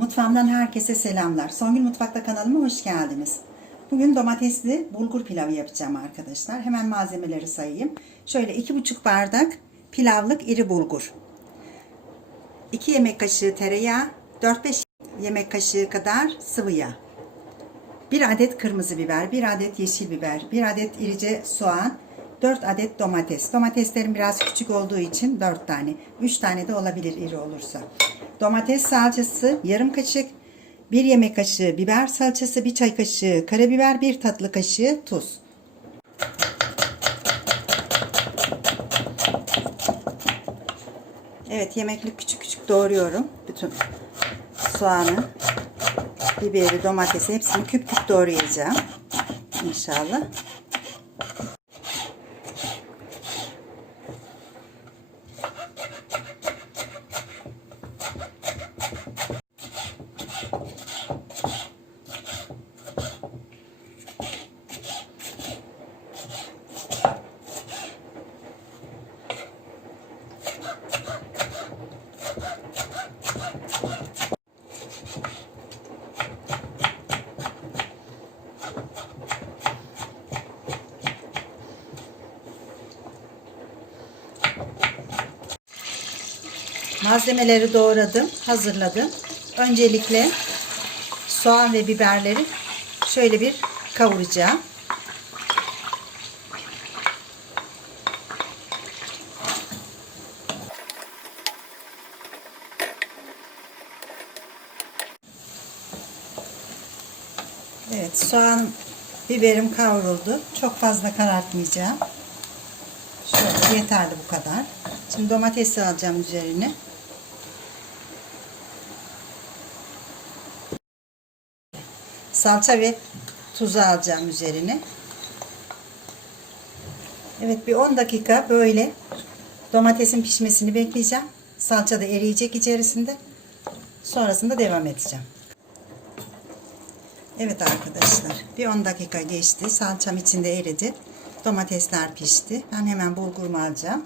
Mutfağımdan herkese selamlar. Songül Mutfakta kanalıma hoş geldiniz. Bugün domatesli bulgur pilavı yapacağım arkadaşlar. Hemen malzemeleri sayayım. Şöyle 2,5 bardak pilavlık iri bulgur. 2 yemek kaşığı tereyağı, 4-5 yemek kaşığı kadar sıvı yağ. 1 adet kırmızı biber, 1 adet yeşil biber, 1 adet irice soğan, 4 adet domates. Domateslerim biraz küçük olduğu için 4 tane. 3 tane de olabilir iri olursa. Domates salçası yarım kaşık, 1 yemek kaşığı biber salçası, 1 çay kaşığı karabiber, 1 tatlı kaşığı tuz. Evet yemeklik küçük küçük doğruyorum. Bütün soğanı, biberi, domatesi hepsini küp küp doğrayacağım. İnşallah. Malzemeleri doğradım, hazırladım. Öncelikle soğan ve biberleri şöyle bir kavuracağım. Evet, soğan, biberim kavruldu. Çok fazla karartmayacağım. Şöyle yeterli bu kadar. Şimdi domatesi alacağım üzerine. Salça ve tuzu alacağım üzerine. Evet bir 10 dakika böyle domatesin pişmesini bekleyeceğim. Salça da eriyecek içerisinde. Sonrasında devam edeceğim. Evet arkadaşlar bir 10 dakika geçti. Salçam içinde eridi. Domatesler pişti. Ben hemen bulgurumu alacağım.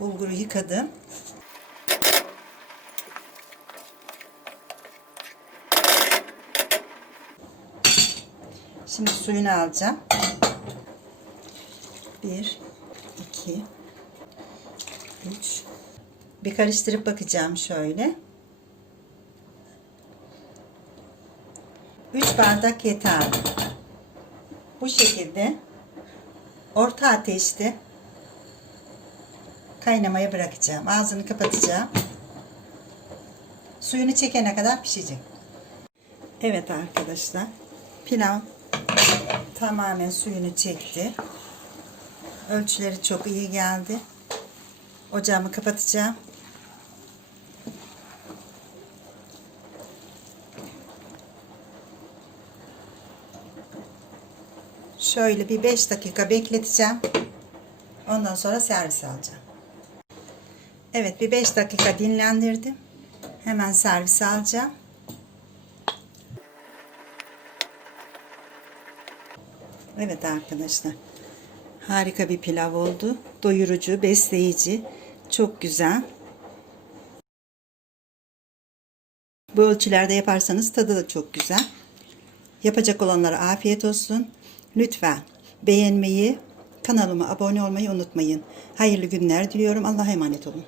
Bulguru yıkadım. Şimdi suyunu alacağım. 1 2 3 Bir karıştırıp bakacağım şöyle. 3 bardak yeterli. Bu şekilde orta ateşte kaynamaya bırakacağım. Ağzını kapatacağım. Suyunu çekene kadar pişecek. Evet arkadaşlar. Pilav tamamen suyunu çekti. Ölçüleri çok iyi geldi. Ocağımı kapatacağım. Şöyle bir 5 dakika bekleteceğim. Ondan sonra servis alacağım. Evet bir 5 dakika dinlendirdim. Hemen servis alacağım. Evet arkadaşlar. Harika bir pilav oldu. Doyurucu, besleyici. Çok güzel. Bu ölçülerde yaparsanız tadı da çok güzel. Yapacak olanlara afiyet olsun. Lütfen beğenmeyi, kanalıma abone olmayı unutmayın. Hayırlı günler diliyorum. Allah'a emanet olun.